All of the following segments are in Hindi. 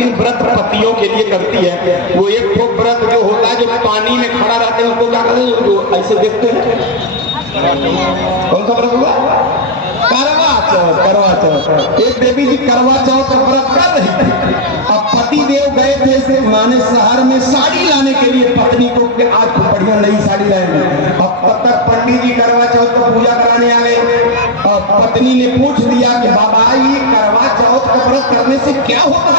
कठिन व्रत पतियों के लिए करती है। वो एक तो व्रत जो होता है, जो पानी में खड़ा रहते हैं, उनको क्या कहते हैं, जो ऐसे देखते हैं, कौन सा व्रत हुआ? करवा चौथ। करवा चौथ। एक देवी जी करवा चौथ का व्रत कर रही थी। अब पति देव गए थे से माने शहर में साड़ी लाने के लिए पत्नी को, कि आज तो बढ़िया नई साड़ी लाएंगे। अब तब तक पंडित जी करवा चौथ को पूजा कराने आ गए। अब पत्नी ने पूछ लिया कि बाबा ये करवा चौथ का व्रत करने से क्या होता है?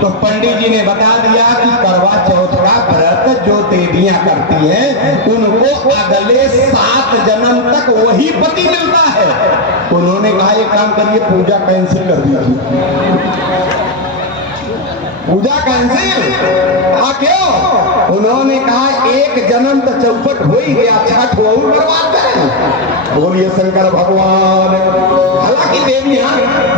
तो पंडित जी ने बता दिया कि करवा चौथ का व्रत जो देवियां करती हैं उनको अगले 7 जन्म तक वही पति मिलता है। उन्होंने कहा ये काम करिए, पूजा कैंसिल कर दीजिए। पूजा कैंसिल? हाँ क्यों? उन्होंने कहा 1 जन्म तो चौपट हो ही गया, छठ वो बर्बाद करें। बोलिए शंकर भगवान। हालांकि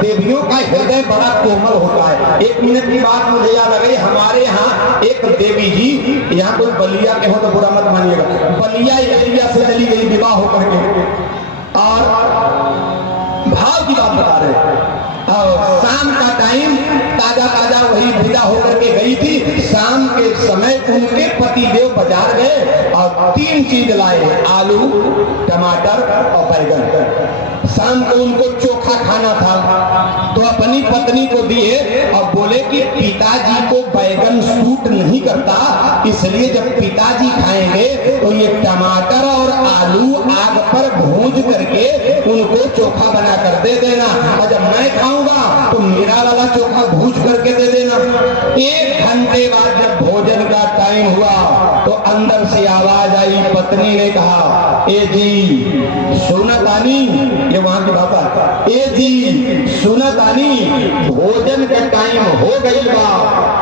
देवियों का हृदय बड़ा कोमल होता है। 1 मिनट की बात मुझे याद आ गई। हमारे यहाँ एक देवी जी, यहाँ कोई बलिया के हो तो बुरा मत मानिएगा, बलिया एरिया से चली गई विवाह होकर के, और भाव की बात बता रहे हैं। और शाम का टाइम ताजा ताजा वही विदा होकर के गई थी। शाम के समय उनके पति देव बाजार गए और 3 चीज लाए, आलू, टमाटर और बैगन। शाम को उनको चोखा खाना था, तो अपनी पत्नी को दिए और बोले कि पिताजी को बैगन सूट नहीं करता, इसलिए जब पिताजी खाएंगे तो ये टमाटर और आलू आग पर भूंज करके उनको चोखा बना कर दे देना, और जब मैं खाऊंगा तो मेरा वाला चोखा भूंज करके दे देना। 1 घंटे बाद जब भोजन का टाइम हुआ तो अंदर से आवाज आई। पत्नी ने कहा, ए जी सुनतानी, ये वहां की बात है, ए जी सुनतानी, भोजन का टाइम हो गई बा,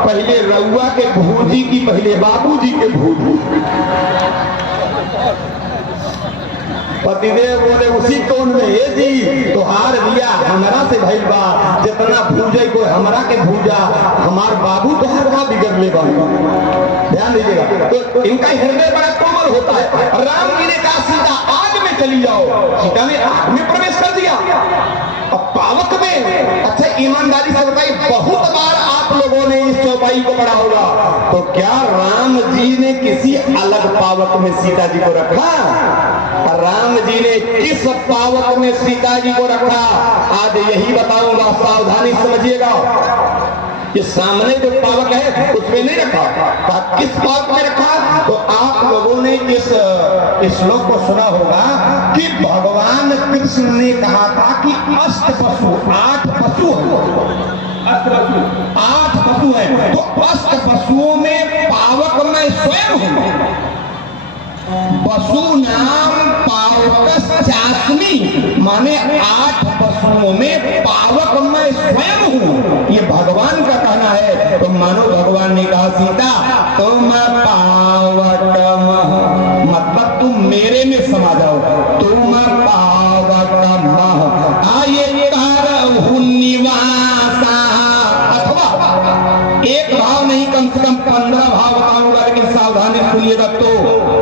पहले रउआ के भूजी की पहले बाबूजी के भूजी। पतिदेव बोले उसी टोन में, ए जी तोहार दिया हमरा से भइल बा, जितना भूजे को हमरा के भूजा, हमार बाबू तोहार का बिगड़ ले बा। ध्यान दीजिएगा। तो इनका हृदय बड़ा कोमल होता है। राम जी ने कहा सीता आग में चली जाओ, सीता ने आग में प्रवेश कर दिया। अब पावक में, अच्छा ईमानदारी से बताइए, बहुत बार आप लोगों ने इस चौपाई को पढ़ा होगा, तो क्या राम जी ने किसी अलग पावक में सीता जी को रखा? राम जी ने किस पावक में सीता जी को रखा? आज यही बताऊंगा, सावधानी समझिएगा। ये सामने जो पावक है उसमें नहीं रखा, किस पावक में रखा? तो आप लोगों ने इस श्लोक को सुना होगा कि भगवान कृष्ण ने कहा था कि अष्ट पशु, 8 पशु है, 8 पशु है। तो अष्ट पशुओं में पावक में स्वयं हूं। पशु नाम पावक चासमी, माने 8 पशुओं में पावक मैं स्वयं हूँ, ये भगवान का कहना है। तो मानो भगवान ने कहा सीता तुम पावक, मतलब तुम मेरे में समा जाओ, तुम पावक आये निवासा। अथवा एक भाव नहीं, कम से कम 15 भाव बताऊंगा, लेकिन सावधानी सुनिएगा तो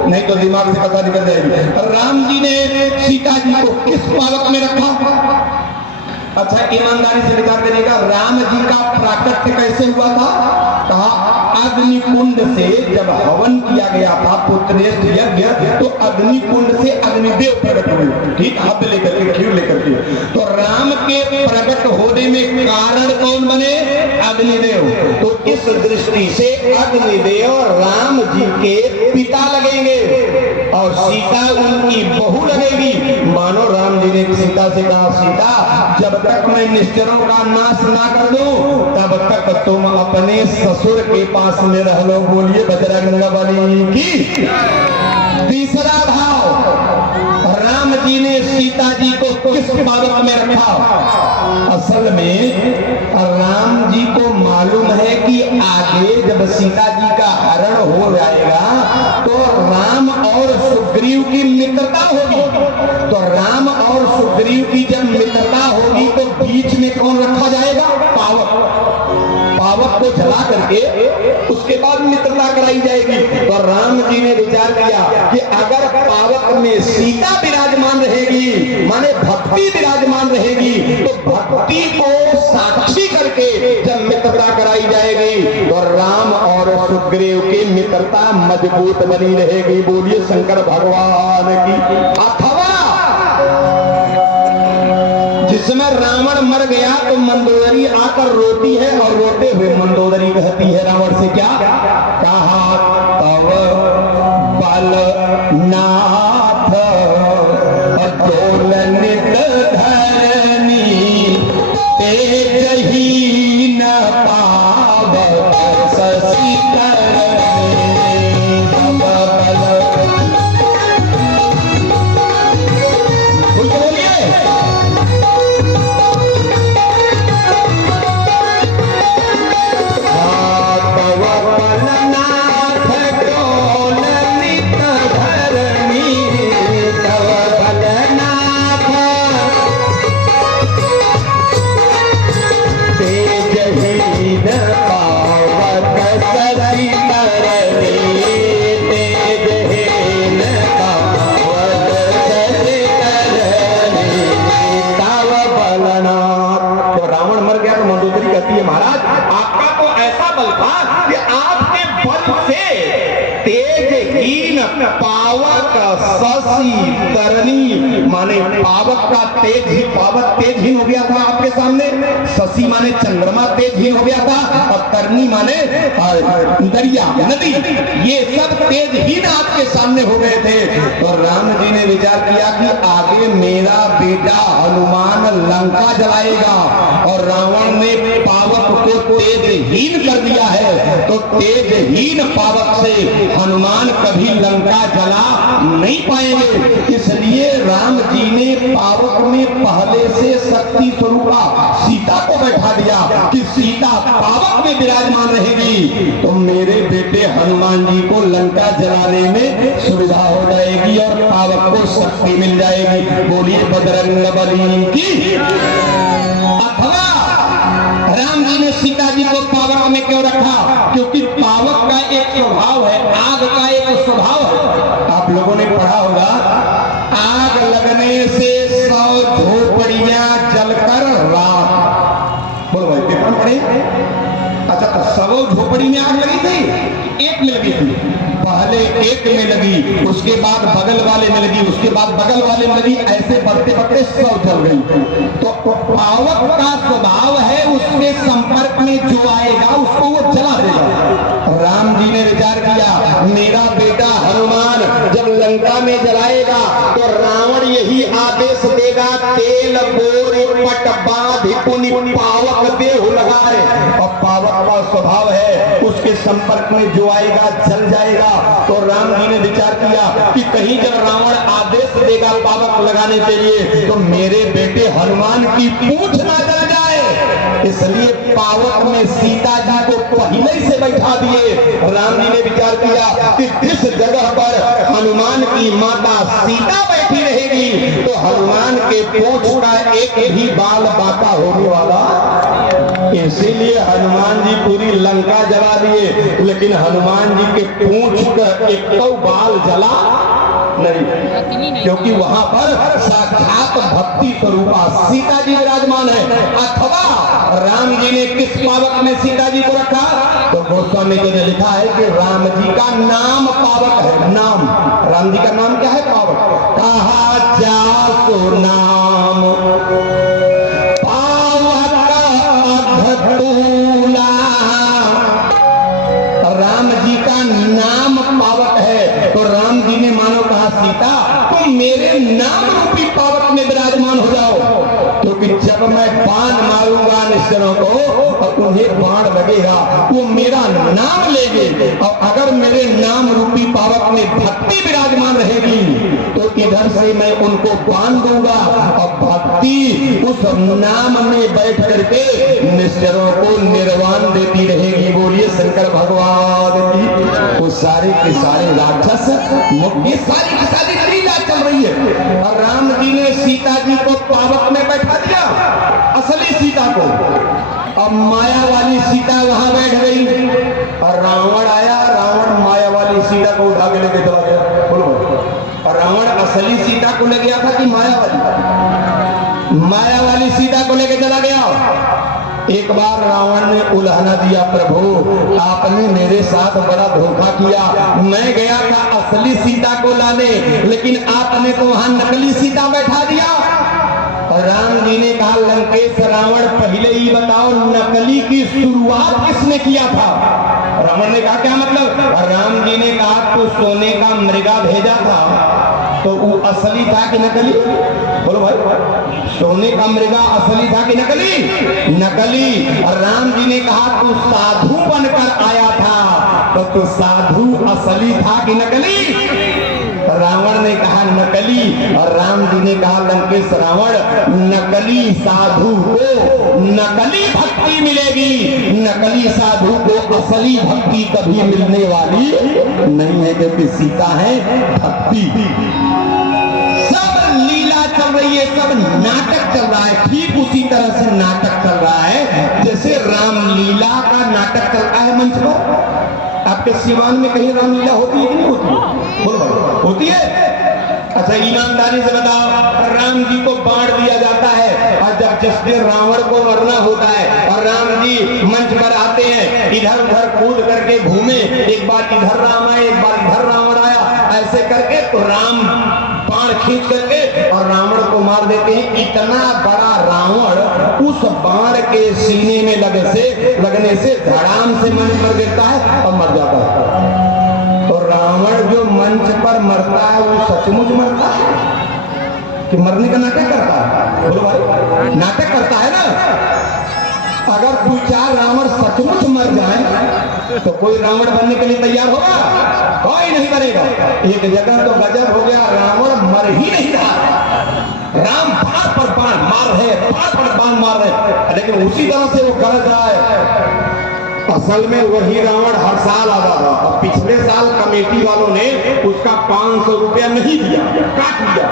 नहीं तो दिमाग से पता निकल जाएगी। राम जी ने सीता जी को किस पावक में रखा? अच्छा ईमानदारी से विचार करिएगा, राम जी का प्राकट्य कैसे हुआ था? कहा अग्नि कुंड से जब हवन किया गया था पुत्रेष्ठ यज्ञ, तो अग्नि कुंड से अग्निदेव प्रकट हुए, ठीक, हव्य लेकर के, खीर लेकर के। तो राम के प्रकट होने में कारण कौन बने? अग्निदेव। तो इस दृष्टि से अग्निदेव राम जी के पिता लगेंगे और सीता उनकी बहू लगेगी। मानो राम जी ने सीता से कहा, सीता जब तक मैं निश्चरों का नाश ना कर दूं तब तक तुम अपने ससुर के पास में रह लो। बोलिए बजरंगबली की। तीसरा भाव, राम जी ने सीता जी को किस पावक में रखा? असल में राम जी को मालूम है कि आगे जब सीता जी का हरण हो जाएगा तो राम और सुग्रीव की मित्रता होगी। तो राम और सुग्रीव की जब मित्रता होगी तो बीच में कौन रखा जाएगा? पावक। पावक को जला करके उसके बाद मित्रता कराई जाएगी। तो राम जी ने विचार किया कि अगर पावक में सीता विराजमान रहेगी, माने भक्ति विराजमान रहेगी, तो भक्ति को साक्षी करके जब मित्रता कराई जाएगी तो राम और सुग्रीव की मित्रता मजबूत बनी रहेगी। बोलिए शंकर भगवान की। अथवा जिसमें रावण मर गया तो मंदोदरी आकर रोती है और रोते हुए मंदोदरी कहती है रावण से क्या कहा, तव बल नाथ अतुलनित धरनी तेजहीन पावक शशि पावक शशि तरनी, माने पावक का तेज ही, पावक तेजहीन हो गया था आपके सामने, शशि माने चंद्रमा तेजहीन हो गया था, और तरनी माने दरिया नदी, ये सब तेजहीन आपके सामने हो गए थे। तो राम जी ने विचार किया कि आगे मेरा बेटा हनुमान लंका जलाएगा और रावण ने पावक को तेजहीन कर दिया है, तो तेजहीन पावक से हनुमान कभी लंका जला नहीं पाएंगे। इसलिए राम जी ने पावक में पहले से शक्ति स्वरूपा सीता को बैठा दिया कि सीता पावक में विराजमान रहेगी तो मेरे बेटे हनुमान जी को लंका जलाने में सुविधा हो जाएगी और पावक को शक्ति मिल जाएगी। बोलिए बजरंग बली की। अथवा राम जी ने सीता जी को पावक में क्यों रखा? क्योंकि पावक का एक स्वभाव है, आग का एक स्वभाव है। आप लोगों ने पढ़ा होगा, आग लगने से 100 झोपड़ियां जलकर राख। बोलो भाई, पेपर पढ़े? अच्छा, 100 झोपड़ी में आग लगी थी, एक में लगी थी। पहले एक में लगी, उसके बाद बगल वाले में लगी, उसके बाद बगल वाले में लगी, ऐसे बढ़ते बढ़ते 100 जल गई। तो पावक का स्वभाव है, उसके संपर्क में जो आएगा उसको वो जला देगा। राम जी ने विचार किया मेरा बेटा हनुमान जब लंका में जलाएगा तो रावण यही आदेश देगा, तेल बोरे पट बांधि पुनि पावक देहु लगाए। और पावक का स्वभाव है, उसके संपर्क में जो आएगा जल जाएगा। तो राम जी ने विचार किया कि कहीं जब रावण आदेश देगा पावक लगाने के लिए तो मेरे बेटे हनुमान की पूंछ ना जल जाए, इसलिए पावक में सीता जी को पहले से बैठा दिए। राम जी ने विचार किया कि जिस जगह पर हनुमान की माता सीता बैठी रहेगी तो हनुमान के पूंछ का एक भी बाल बाका होने वाला, इसीलिए हनुमान जी पूरी लंका जला दिए, लेकिन हनुमान जी के पूंछ का एक तो बाल जला नहीं, क्योंकि वहां पर साक्षात भक्ति स्वरूपा सीता जी विराजमान है। अथवा राम जी ने किस पावक में सीता जी को रखा? तो गोस्वामी जी ने लिखा है कि राम जी का नाम पावक है। नाम, राम जी का नाम क्या है? पावक। कहा जासु नाम पावक अधतूला, राम जी का नाम पावक है। तो राम जी ने मानो कहा सीता तुम मेरे नाम रूपी पावक में विराजमान हो जाओ, क्योंकि जब मैं बाण मारूंगा निश्चरों को और उन्हें बाण लगेगा वो मेरा नाम लेंगे, और अगर मेरे नाम रूपी पावक में भक्ति विराजमान रहेगी तो इधर से मैं उनको बाण दूंगा और भक्ति उस नाम में बैठ करके निश्चरों को निर्वाण देती रहेगी। बोलिए शंकर भगवान की। वो सारे के सारे राक्षस मुक्ति, सारी की सारी लीला चल रही है और राम जी ने सीता जी को पावक में बैठा दिया, असली सीता को, अब माया वाली सीता वहां बैठ रावण आया, रावण माया वाली सीता को उठा के लेके चला गया। बोलो, और रावण असली सीता को ले गया था कि माया वाली? माया वाली सीता को लेके चला गया। एक बार रावण ने उल्हाना दिया, प्रभु आपने मेरे साथ बड़ा धोखा किया, मैं गया था असली सीता को लाने, लेकिन आपने तो वहां नकली सीता बैठा दिया। और राम जी ने कहा, लंकेश रावण पहले ही बताओ नकली की शुरुआत किसने किया था? रावण ने कहा, क्या मतलब? राम जी ने कहा, तू सोने का मृगा भेजा था, तो वो असली था कि नकली? बोलो भाई, सोने का मृगा असली था कि नकली? नकली। और राम जी ने कहा, तू साधु बनकर आया था, तो तू साधु असली था कि नकली? रावण ने कहा नकली। और राम जी ने कहा, लंकेश रावण, नकली साधु को नकली भक्ति मिलेगी, नकली साधु को असली भक्ति कभी मिलने वाली नहीं है, क्योंकि सीता है भक्ति। सब लीला चल रही है, सब नाटक चल रहा है, ठीक उसी तरह से नाटक चल रहा है जैसे रामलीला का नाटक चल रहा है मंच पर। आपके सिवान में कहीं रामलीला होती है कि नहीं होती? बोलो, होती है? अच्छा, ईमानदारी से बताओ, राम जी को बांट दिया जाता है, और जब जिस दिन रावण को मरना होता है और राम जी मंच पर आते हैं, इधर उधर कूद करके घूमे, एक बार इधर राम आए, एक बार इधर रावण आया, ऐसे करके तो राम बाण खींच करके और रावण को मार देते हैं। इतना बड़ा रावण उस बाण के सीने में लगने से धड़ाम से मंच पर गिरता है और मर जाता है। तो रावण जो मंच पर मरता है वो सचमुच मरता है कि मरने का नाटक करता है? बोलो भाई, नाटक करता है ना। अगर दो चार रावण सचमुच मर जाए तो कोई रावण बनने के लिए तैयार होगा? कोई नहीं बनेगा। एक जगह तो गजब हो गया, रावण मर ही नहीं रहा, राम बाण पर बाण मार रहे, बाण पर बाण मार रहे, लेकिन उसी तरह से वो गरज रहा है। असल में वही रावण हर साल आता था, और पिछले साल कमेटी वालों ने उसका 500 रुपया नहीं दिया, काट दिया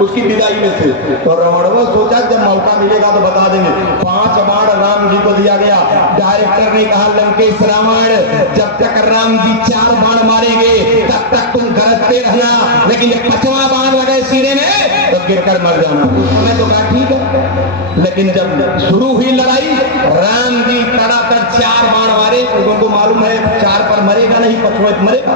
उसकी विदाई में से। तो रावण सोचा जब मौका मिलेगा तो बता देंगे। 5 बाण राम जी को दिया गया। डायरेक्टर ने कहा, लंकेश रावण, जब तक राम जी 4 बाण मारेंगे तब तक तुम गरजते रहना, लेकिन जब 5वां बाण लगे सीने में तो गिरकर मर जाना। मैं तो कहा ठीक है, लेकिन जब शुरू हुई लड़ाई, राम जी तड़ातड़ 4 बाण मारे, उनको मालूम है 4 पर मरेगा नहीं, 5वां पर मरेगा।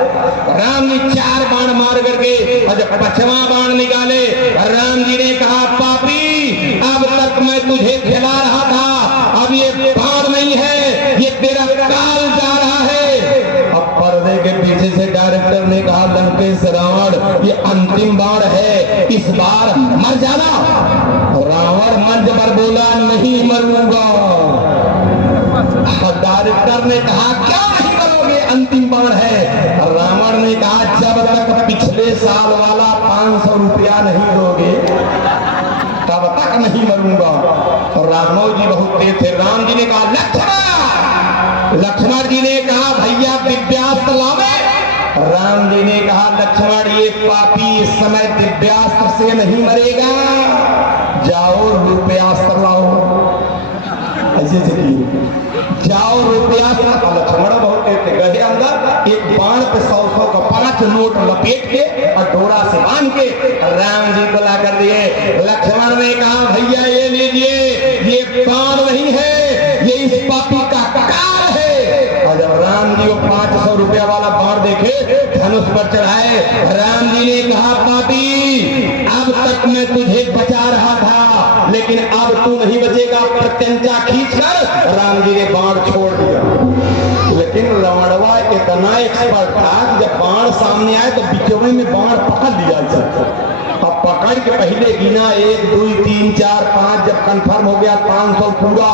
राम जी 4 बाण मार करके और जब 5वां बाण निकाले, राम जी ने कहा, पापी, अब तक मैं तुझे खिला रहा था, अब ये बाण नहीं है, ये तेरा काल जा रहा है। अब पर्दे के पीछे से डायरेक्टर ने कहा, लंकेश रावण, ये अंतिम बाण है, इस बार मर जाना। रावण मंच पर बोला, नहीं मरूंगा। डायरेक्टर ने कहा, क्या नहीं मरोगे, अंतिम बाण है। रावण ने कहा, जब तक पिछले साल वाला 500 रुपया नहीं दोगे तब तक नहीं मरूंगा। और रामो जी बहुत तेज थे। राम जी ने कहा, लक्ष्मण। लक्ष्मण जी ने कहा, भैया दिव्यास्त्र लावे। राम जी ने कहा, लक्ष्मण, ये पापी इस समय दिव्यास्त्र से नहीं मरेगा, जाओ रुपयास्त्र लाओ। ऐसे जाओ रुपयास्त्र। लक्ष्मण बहुत थे, गए अंदर, एक बाण पे 100 का 5 नोट लपेट के और डोरा से बांध के राम जी को ला कर दिए। लक्ष्मण ने कहा, भैया ये लीजिए, ये बाण नहीं है, ये इस पापी का काल है। और जब राम जी को 500 रुपया वाला बाण देखे, धनुष पर चढ़ाए, राम जी ने कहा, पापी, अब तक मैं तुझे बचा रहा था, लेकिन अब तू नहीं बचेगा। प्रत्यंचा खींचकर राम जी ने बाण छोड़ दिया। लेकिन रावणवा इतना एक्सपर्ट था कि जब बाण सामने आए तो बिचौने में बाण पकड़ लिया। अब पकड़ के पहले गिना, 1 2 3 4 5, जब कंफर्म हो गया 500 पूरा,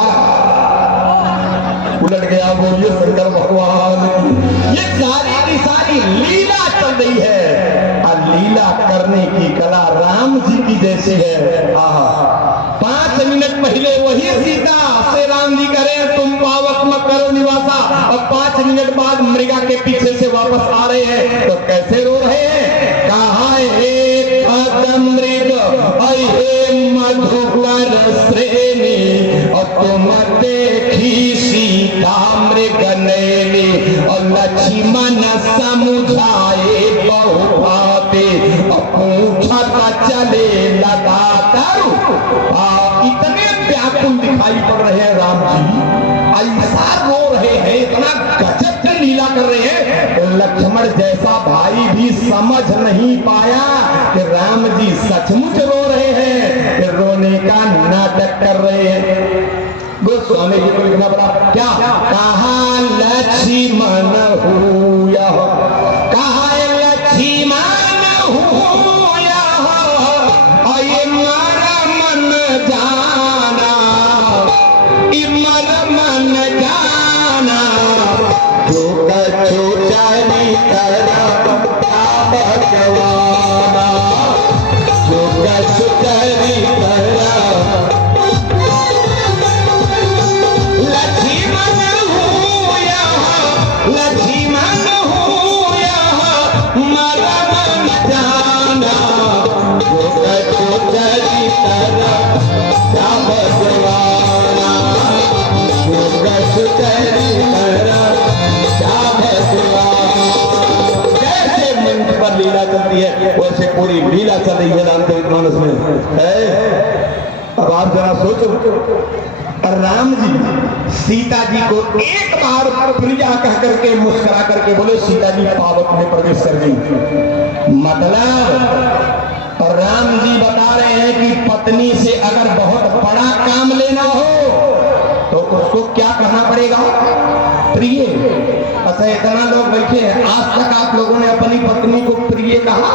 उलट गया। बोलिए शंकर भगवान। ये सारी की सारी लीला चल रही है, और लीला करने की कला राम जी की जैसे है। 5 मिनट पहले वही सीता से राम जी करे, तुम पावक मत करो निवासा, और 5 मिनट बाद मृगा के पीछे से वापस आ रहे हैं, तो कैसे रो रहे हैं? कहा, हे कदम मृग, हे मधुकर श्रेणी, और तुम देखी सीता मृग नैनी, और लाए बहु भाते, पूछा चले लगा करू। इतने व्याकुल दिखाई पड़ रहे हैं राम जी, ऐसा रो रहे हैं, इतना गजब की लीला कर रहे हैं। लक्ष्मण जैसा भाई भी समझ नहीं पाया कि राम जी सचमुच रो रहे हैं, कि रोने का नाटक कर रहे हैं। गोस्वामी जी को लिखना पड़ा क्या, कहा लक्ष्मण हुआ, कहा लक्ष्मण हुआ, ये मारा मन जाना, इमर मन जाना, जो कछु चली तरफ भगवाना, जो कछु चली तरफ। लक्ष्मण हुआ, लक्ष्मण हुआ, मर मन जाना, जो कछु चली तरफ भगवाना, जो कछु चली तरफ भगवाना। कैसे मंच पर लीला चलती है, वैसे पूरी लीला चल रही है रामचरितमानस में। अब आप जरा सोचो, राम जी सीता जी को एक बार प्रिया कह करके मुस्कुरा करके बोले, सीता जी पावक में प्रवेश कर गई। मतलब राम जी बता रहे हैं कि पत्नी से अगर बहुत बड़ा काम लेना हो तो उसको क्या कहना पड़ेगा, प्रिय। अच्छा, इतना लोग बैठे हैं, आज तक आप लोगों ने अपनी पत्नी को प्रिय कहा?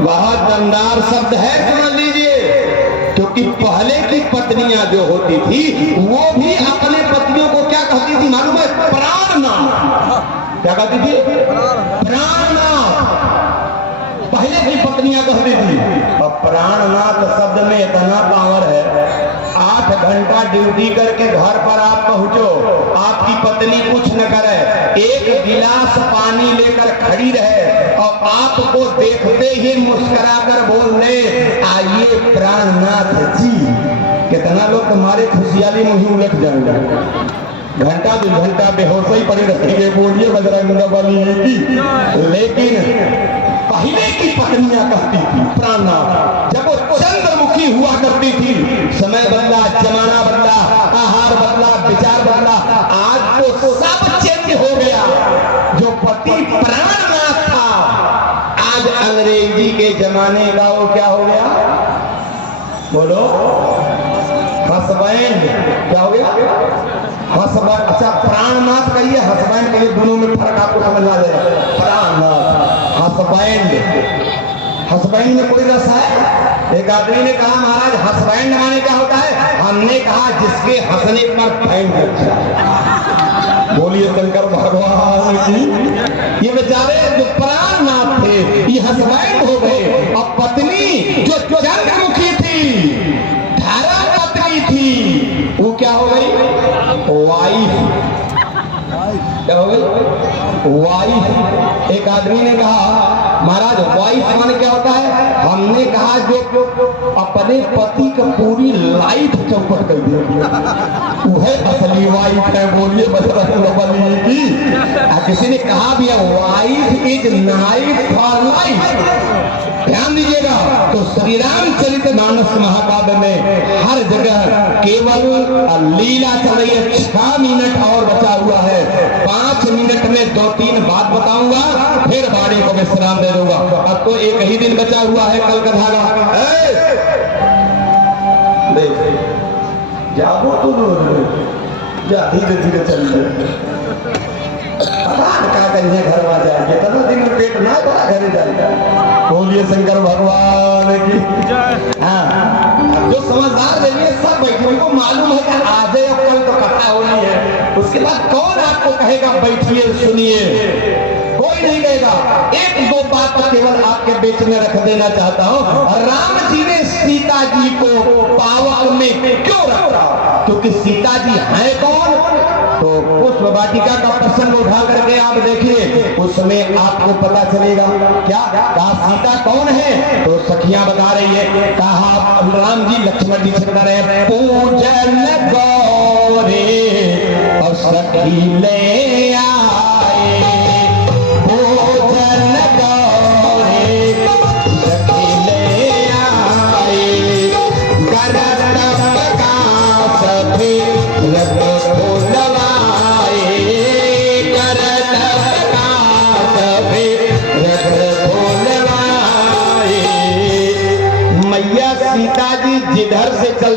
बहुत दमदार शब्द है, समझ लीजिए। क्योंकि पहले की पत्नियां जो होती थी वो भी अपने पतियों को क्या कहती थी मालूम है, प्राणनाथ। क्या कहती थी? प्राणनाथ। पहले की पत्नियां कहती थी। और प्राणनाथ शब्द में इतना पावर है, 8 घंटा ड्यूटी करके घर पर आप पहुंचो, आपकी पत्नी कुछ न करे, एक गिलास पानी लेकर खड़ी रहे और आपको देखते ही मुस्कुरा कर बोल दे, आइए प्राणनाथ जी। कितना लोग तुम्हारे खुशियाली में ही उलट जाएंगे, घंटा 2 घंटा बेहोश ही पड़े रहेंगे, बोलिए बजरंगबली की। लेकिन पहले की पत्नियां कहती थी प्राणनाथ। जब वो चंद्रमुखी हुआ करती थी, समय बदला, जमाना बदला, आहार बदला, विचार बदला, आज तो सब चेंज हो गया। जो पति प्राणनाथ था, आज अंग्रेजी के जमाने का वो क्या हो गया, बोलो, हस्बैंड। क्या हो गया? हस्बैंड। अच्छा, प्राणनाथ कहिए, हस्बैंड कहिए, दोनों में फर्क आपको समझ आ जाएगा। प्राणनाथ, हस्बैंड। हस्बैंड में कोई रस है? एक आदमी ने कहा, महाराज हस्बैंड माने क्या होता है? हमने कहा जिसके हंसने पर बैंड अच्छा है। बोलिए शंकर भगवान की। ये बेचारे जो प्राणनाथ थे ये हस्बैंड हो गए, और पत्नी जो चंद्रमुखी थी, धारा पत्नी थी, वो क्या हो गई? वाइफ। क्या हो गई? वाइफ। एक आदमी ने कहा, महाराज वाइफ माने क्या होता है? हमने कहा जो अपने पति का पूरी लाइफ चौपट कर देगी, वो है असली वाइफ है। बोलिए बजरंगबली की। किसी ने कहा भी है wife is knife for life. ध्यान दीजिएगा। तो श्री रामचरितमानस महाकाव्य में हर जगह केवल लीला चल रही है। 6 मिनट और बचा हुआ है, 5 मिनट में 2-3 बात बताऊंगा, फिर बाड़ी को विश्राम दे दूंगा। अब तो एक ही दिन बचा हुआ है, कल का धागा। जागो तो जा, धीरे धीरे चल घर आ जाएंगे, तो दिन में पेट ना बड़ा घरे जाएगा। बोलिए शंकर भगवान की। हाँ, जो समझदार रहिए सब बैठे, उनको मालूम है कि आज और कल तो कथा होनी है, उसके बाद कौन आपको कहेगा बैठिए सुनिए? कोई नहीं कहेगा। 1-2 बात केवल आपके बीच में रख देना चाहता हूँ। राम जी ने सीता जी को पावक में क्यों रखा? क्योंकि सीता जी है कौन? तो पुष्प वाटिका का प्रसंग उठा करके आप देखिए, उसमें आपको पता चलेगा। क्या कहा सीता कौन है? तो सखियां बता रही है। कहा राम जी लक्ष्मण जी से बता रहे हैं, पूजन गौरे और सखी ले आए,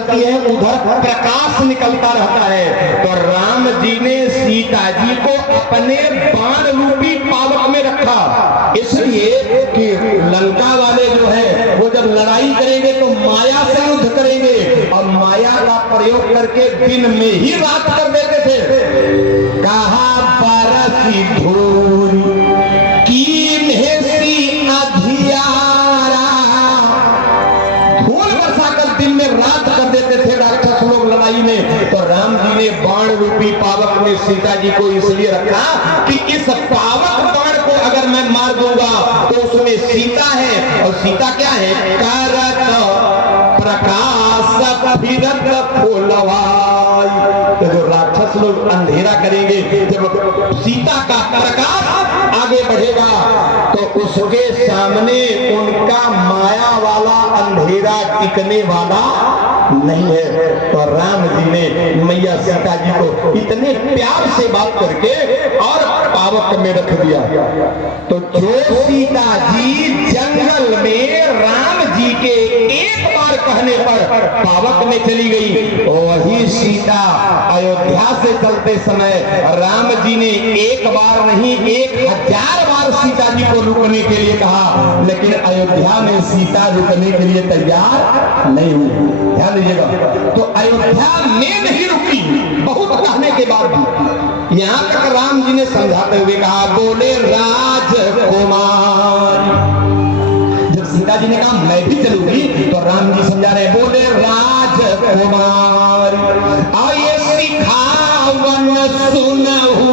निकलती है उधर प्रकाश निकलता रहता है। तो राम जी ने सीता जी को अपने बाण रूपी पावक में रखा, इसलिए कि लंका वाले जो है वो जब लड़ाई करेंगे तो माया से युद्ध करेंगे और माया का प्रयोग करके दिन में ही रात कर देते थे। कहा बरसी धूरी की भेसी अधियारा, धूल बरसाकर दिन में रात कर देते थे राक्षस लोग लड़ाई में। तो राम जी ने बाण रूपी पावक में सीता जी को इसलिए रखा कि इस पावक बाण को अगर मैं मार दूंगा तो उसमें सीता है, और सीता क्या है? करत प्रकाश फिरत फूलवाई। तो जो राक्षस लोग अंधेरा करेंगे, जब सीता का प्रकाश आगे बढ़ेगा तो उसके सामने उनका माया वाला अंधेरा टिकने वाला नहीं है। तो राम जी ने मैया सीता जी को इतने प्यार से बात करके और पावक में रख दिया। तो जो सीता जी जंगल में राम जी के एक बार कहने पर पावक में चली गई, वही सीता अयोध्या से चलते समय राम जी ने एक बार नहीं 1000 बार सीता जी को रुकने के लिए कहा, लेकिन अयोध्या में सीता रुकने के लिए तैयार नहीं हुई। ध्यान दीजिएगा, तो अयोध्या में नहीं रुकी बहुत कहने के बाद भी। यहां तक राम जी ने समझाते हुए कहा, बोले राजकुमार। जब सीता जी ने कहा मैं भी चलूंगी, तो राम जी समझा रहे, बोले राजकुमार आइए सिखावन सुनहु